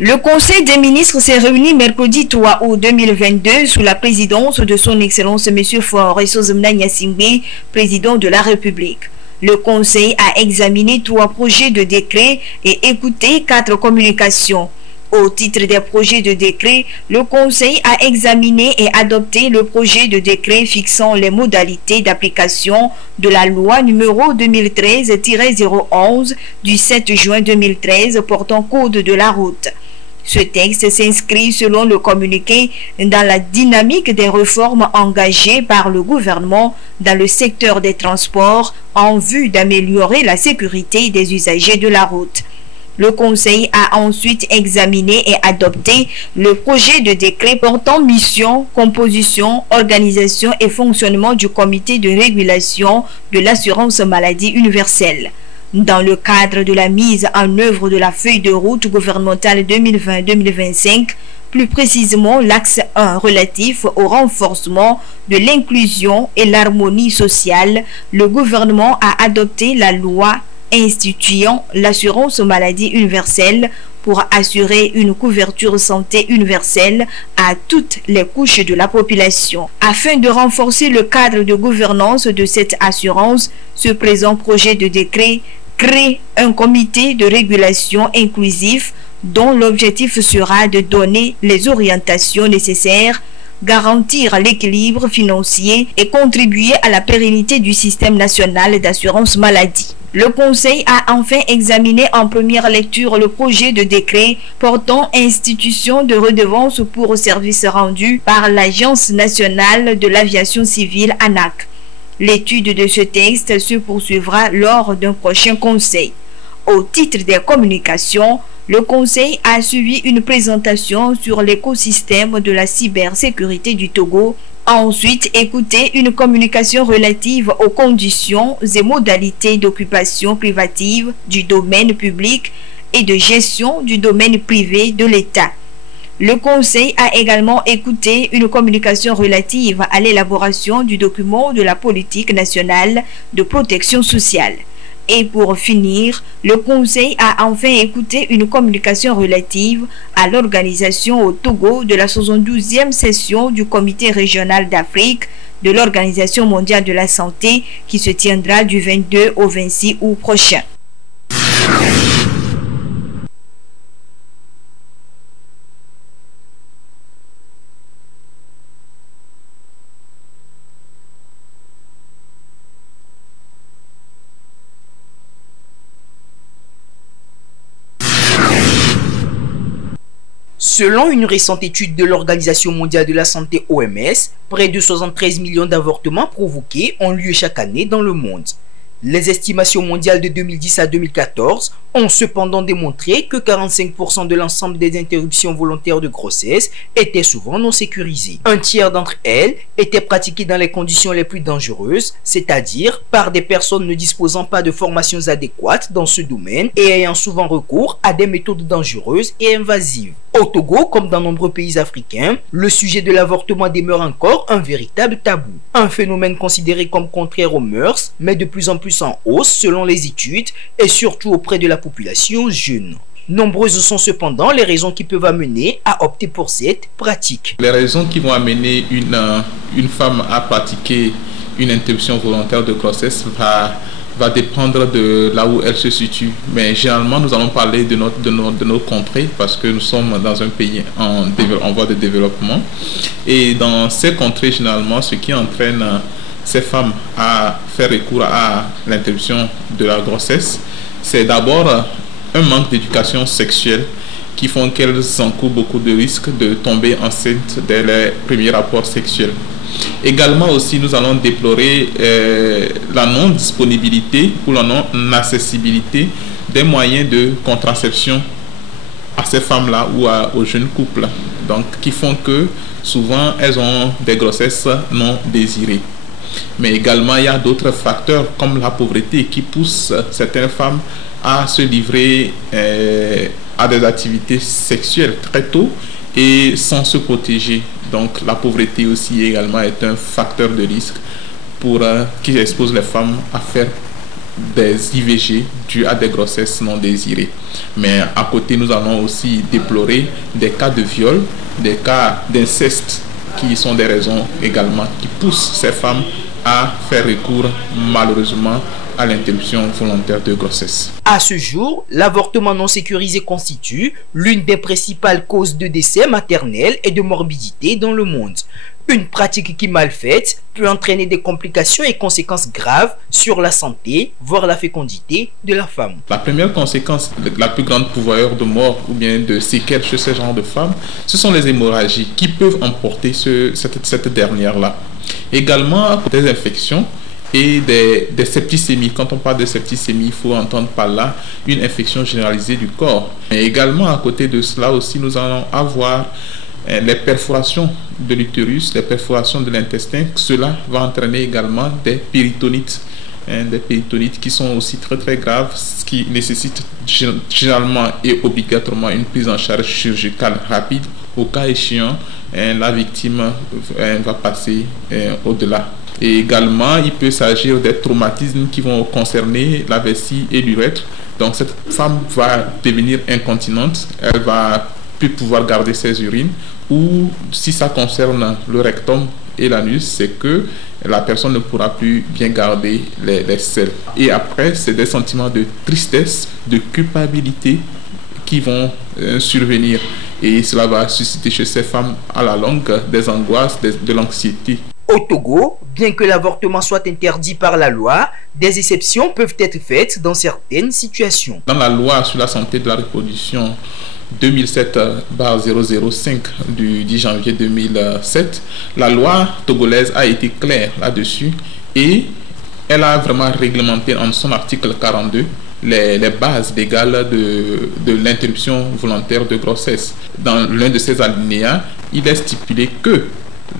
Le Conseil des ministres s'est réuni mercredi 3 août 2022 sous la présidence de son Excellence M. Faure Esozemna Gnassingbé, président de la République. Le Conseil a examiné 3 projets de décret et écouté 4 communications. Au titre des projets de décret, le Conseil a examiné et adopté le projet de décret fixant les modalités d'application de la loi numéro 2013-011 du 7 juin 2013 portant code de la route. Ce texte s'inscrit selon le communiqué dans la dynamique des réformes engagées par le gouvernement dans le secteur des transports en vue d'améliorer la sécurité des usagers de la route. Le Conseil a ensuite examiné et adopté le projet de décret portant mission, composition, organisation et fonctionnement du comité de régulation de l'assurance maladie universelle. Dans le cadre de la mise en œuvre de la feuille de route gouvernementale 2020-2025, plus précisément l'axe 1 relatif au renforcement de l'inclusion et l'harmonie sociale, le gouvernement a adopté la loi instituant l'assurance maladie universelle pour assurer une couverture santé universelle à toutes les couches de la population. Afin de renforcer le cadre de gouvernance de cette assurance, ce présent projet de décret crée un comité de régulation inclusif dont l'objectif sera de donner les orientations nécessaires, garantir l'équilibre financier et contribuer à la pérennité du système national d'assurance maladie. Le Conseil a enfin examiné en première lecture le projet de décret portant institution de redevance pour services rendus par l'Agence nationale de l'aviation civile ANAC. L'étude de ce texte se poursuivra lors d'un prochain Conseil. Au titre des communications, le Conseil a suivi une présentation sur l'écosystème de la cybersécurité du Togo, a ensuite écouté une communication relative aux conditions et modalités d'occupation privative du domaine public et de gestion du domaine privé de l'État. Le Conseil a également écouté une communication relative à l'élaboration du document de la politique nationale de protection sociale. Et pour finir, le Conseil a enfin écouté une communication relative à l'organisation au Togo de la 72e session du Comité régional d'Afrique de l'Organisation mondiale de la santé qui se tiendra du 22 au 26 août prochain. Selon une récente étude de l'Organisation mondiale de la santé OMS, près de 73 millions d'avortements provoqués ont lieu chaque année dans le monde. Les estimations mondiales de 2010 à 2014 ont cependant démontré que 45% de l'ensemble des interruptions volontaires de grossesse étaient souvent non sécurisées. Un tiers d'entre elles étaient pratiquées dans les conditions les plus dangereuses, c'est-à-dire par des personnes ne disposant pas de formations adéquates dans ce domaine et ayant souvent recours à des méthodes dangereuses et invasives. Au Togo, comme dans nombreux pays africains, le sujet de l'avortement demeure encore un véritable tabou. Un phénomène considéré comme contraire aux mœurs, mais de plus en plus en hausse selon les études et surtout auprès de la population jeune. Nombreuses sont cependant les raisons qui peuvent amener à opter pour cette pratique. Les raisons qui vont amener une femme à pratiquer une interruption volontaire de grossesse va dépendre de là où elle se situe. Mais généralement, nous allons parler de notre contrée parce que nous sommes dans un pays en voie de développement. Et dans ces contrées, généralement, ce qui entraîne ces femmes à faire recours à l'interruption de la grossesse, c'est d'abord un manque d'éducation sexuelle qui font qu'elles encourent beaucoup de risques de tomber enceintes dès les premiers rapports sexuels. Également aussi, nous allons déplorer la non-disponibilité ou la non-accessibilité des moyens de contraception à ces femmes-là ou aux jeunes couples, donc qui font que souvent elles ont des grossesses non désirées. Mais également, il y a d'autres facteurs comme la pauvreté qui poussent certaines femmes à se livrer à des activités sexuelles très tôt et sans se protéger. Donc la pauvreté aussi également est un facteur de risque qui expose les femmes à faire des IVG dues à des grossesses non désirées. Mais à côté, nous allons aussi déplorer des cas de viol, des cas d'inceste, qui sont des raisons également qui poussent ces femmes à faire recours malheureusement à l'interruption volontaire de grossesse. À ce jour, l'avortement non sécurisé constitue l'une des principales causes de décès maternels et de morbidité dans le monde. Une pratique qui, mal faite, peut entraîner des complications et conséquences graves sur la santé, voire la fécondité de la femme. La première conséquence, la plus grande pourvoyeur de mort ou bien de séquelles chez ce genre de femmes, ce sont les hémorragies qui peuvent emporter cette dernière-là. Également, des infections et des septicémies. Quand on parle de septicémie, il faut entendre par là une infection généralisée du corps. Mais également, à côté de cela aussi, nous allons avoir les perforations de l'utérus, les perforations de l'intestin. Cela va entraîner également des péritonites. Des péritonites qui sont aussi très très graves, ce qui nécessite généralement et obligatoirement une prise en charge chirurgicale rapide. Au cas échéant, la victime va passer au-delà. Et également, il peut s'agir des traumatismes qui vont concerner la vessie et l'urètre. Donc cette femme va devenir incontinente, elle va plus pouvoir garder ses urines, ou si ça concerne le rectum et l'anus, c'est que la personne ne pourra plus bien garder les selles. Et après, c'est des sentiments de tristesse, de culpabilité qui vont survenir. Et cela va susciter chez ces femmes à la longue des angoisses, de l'anxiété. Au Togo, bien que l'avortement soit interdit par la loi, des exceptions peuvent être faites dans certaines situations. Dans la loi sur la santé de la reproduction 2007/005 du 10 janvier 2007, la loi togolaise a été claire là-dessus et elle a vraiment réglementé en son article 42 les bases légales de l'interruption volontaire de grossesse. Dans l'un de ces alinéas, il est stipulé que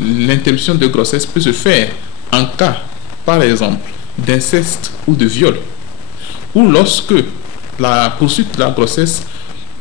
l'interruption de grossesse peut se faire en cas, par exemple, d'inceste ou de viol, ou lorsque la poursuite de la grossesse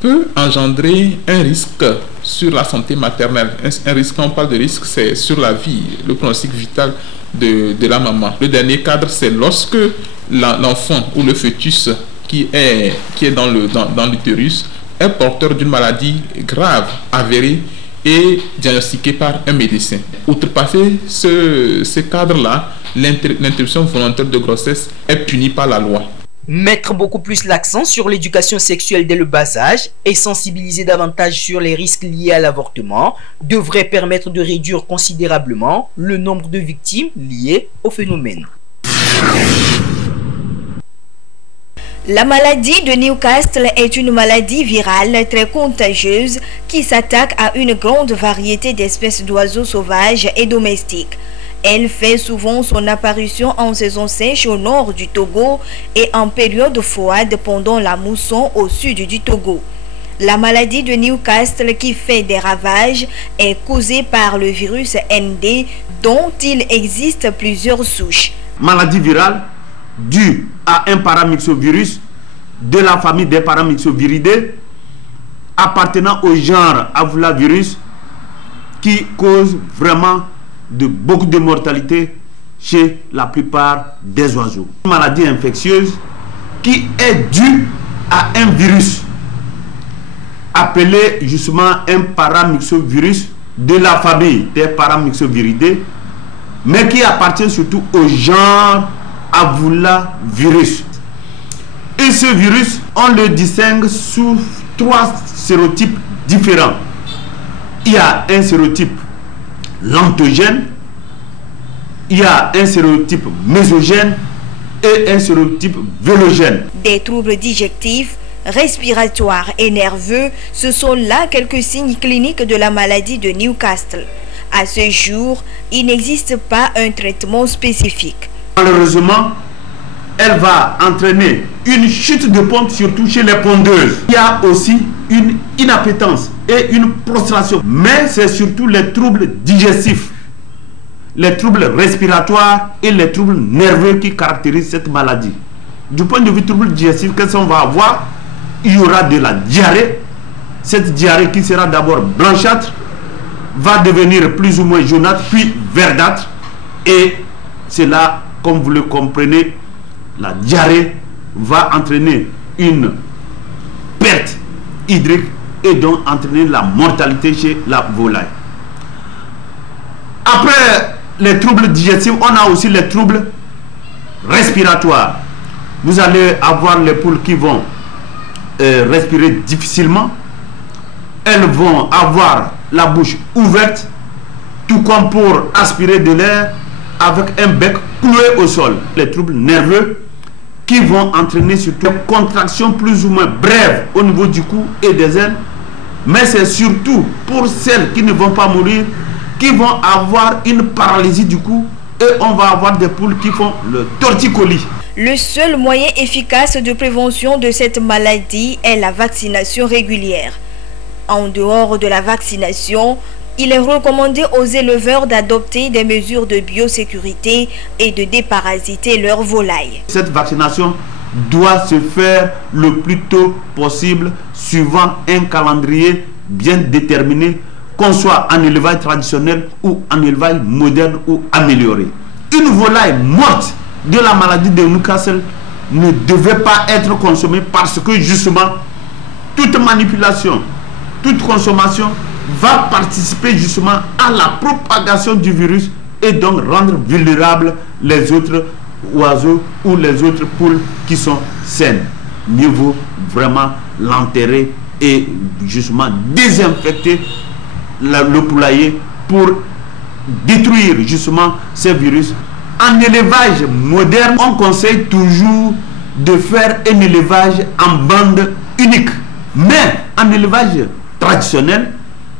peut engendrer un risque sur la santé maternelle. Un risque, quand on parle de risque, c'est sur la vie, le pronostic vital de la maman. Le dernier cadre, c'est lorsque l'enfant ou le fœtus qui est dans l'utérus est porteur d'une maladie grave, avérée, et diagnostiqué par un médecin. Outrepasser ce cadre-là, l'interruption volontaire de grossesse est punie par la loi. Mettre beaucoup plus l'accent sur l'éducation sexuelle dès le bas âge et sensibiliser davantage sur les risques liés à l'avortement devrait permettre de réduire considérablement le nombre de victimes liées au phénomène. La maladie de Newcastle est une maladie virale très contagieuse qui s'attaque à une grande variété d'espèces d'oiseaux sauvages et domestiques. Elle fait souvent son apparition en saison sèche au nord du Togo et en période froide pendant la mousson au sud du Togo. La maladie de Newcastle qui fait des ravages est causée par le virus ND dont il existe plusieurs souches. Maladie virale due à un paramyxovirus de la famille des paramyxoviridae appartenant au genre Avulavirus qui cause vraiment beaucoup de mortalité chez la plupart des oiseaux. Une maladie infectieuse qui est due à un virus appelé justement un paramyxovirus de la famille des paramyxoviridae, mais qui appartient surtout au genre Avulavirus. Et ce virus, on le distingue sous 3 sérotypes différents. Il y a un sérotype lentogène, il y a un sérotype mésogène et un sérotype vélogène. Des troubles digestifs, respiratoires et nerveux, ce sont là quelques signes cliniques de la maladie de Newcastle. À ce jour, il n'existe pas un traitement spécifique. Malheureusement, elle va entraîner une chute de pompe, surtout chez les pondeuses. Il y a aussi une inappétence et une prostration. Mais c'est surtout les troubles digestifs, les troubles respiratoires et les troubles nerveux qui caractérisent cette maladie. Du point de vue troubles digestifs, qu'est-ce qu'on va avoir? Il y aura de la diarrhée. Cette diarrhée qui sera d'abord blanchâtre, va devenir plus ou moins jaunâtre, puis verdâtre. Et cela, comme vous le comprenez, la diarrhée va entraîner une perte hydrique et donc entraîner la mortalité chez la volaille. Après les troubles digestifs, on a aussi les troubles respiratoires. Vous allez avoir les poules qui vont respirer difficilement. Elles vont avoir la bouche ouverte, tout comme pour aspirer de l'air, avec un bec cloué au sol. Les troubles nerveux qui vont entraîner surtout une contraction plus ou moins brève au niveau du cou et des ailes. Mais c'est surtout pour celles qui ne vont pas mourir, qui vont avoir une paralysie du cou, et on va avoir des poules qui font le torticolis. Le seul moyen efficace de prévention de cette maladie est la vaccination régulière. En dehors de la vaccination, il est recommandé aux éleveurs d'adopter des mesures de biosécurité et de déparasiter leurs volailles. Cette vaccination doit se faire le plus tôt possible, suivant un calendrier bien déterminé, qu'on soit en élevage traditionnel ou en élevage moderne ou amélioré. Une volaille morte de la maladie de Newcastle ne devait pas être consommée parce que justement, toute manipulation, toute consommation va participer justement à la propagation du virus et donc rendre vulnérables les autres oiseaux ou les autres poules qui sont saines. Mieux vaut vraiment l'enterrer et justement désinfecter le poulailler pour détruire justement ces virus. En élevage moderne, on conseille toujours de faire un élevage en bande unique. Mais en élevage traditionnel,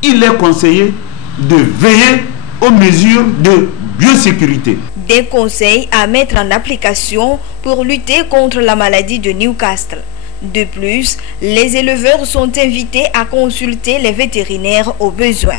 il est conseillé de veiller aux mesures de biosécurité. Des conseils à mettre en application pour lutter contre la maladie de Newcastle. De plus, les éleveurs sont invités à consulter les vétérinaires au besoin.